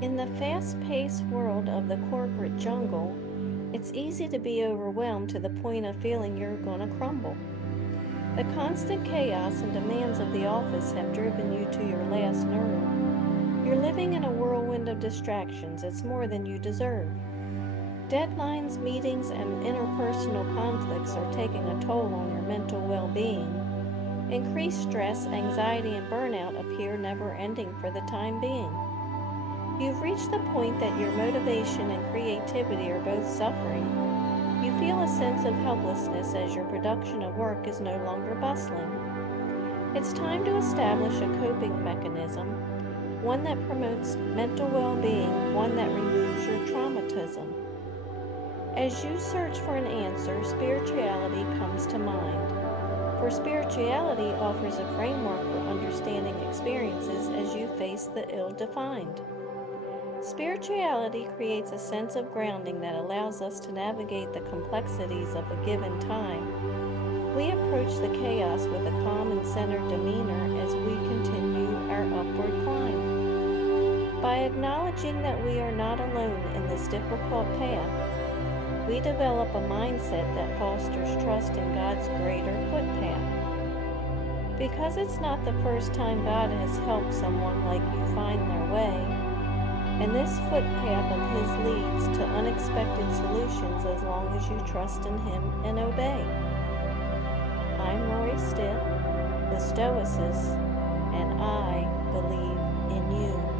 In the fast-paced world of the corporate jungle, it's easy to be overwhelmed to the point of feeling you're going to crumble. The constant chaos and demands of the office have driven you to your last nerve. You're living in a whirlwind of distractions. It's more than you deserve. Deadlines, meetings, and interpersonal conflicts are taking a toll on your mental well-being. Increased stress, anxiety, and burnout appear never-ending for the time being. You've reached the point that your motivation and creativity are both suffering. You feel a sense of helplessness as your production of work is no longer bustling. It's time to establish a coping mechanism, one that promotes mental well-being, one that removes your traumatism. As you search for an answer, spirituality comes to mind. For spirituality offers a framework for understanding experiences as you face the ill-defined. Spirituality creates a sense of grounding that allows us to navigate the complexities of a given time. We approach the chaos with a calm and centered demeanor as we continue our upward climb. By acknowledging that we are not alone in this difficult path, we develop a mindset that fosters trust in God's greater footpath. Because it's not the first time God has helped someone like you find their way, and this footpath of His leads to unexpected solutions as long as you trust in Him and obey. I'm Stith, the Stoicess, and I believe in you.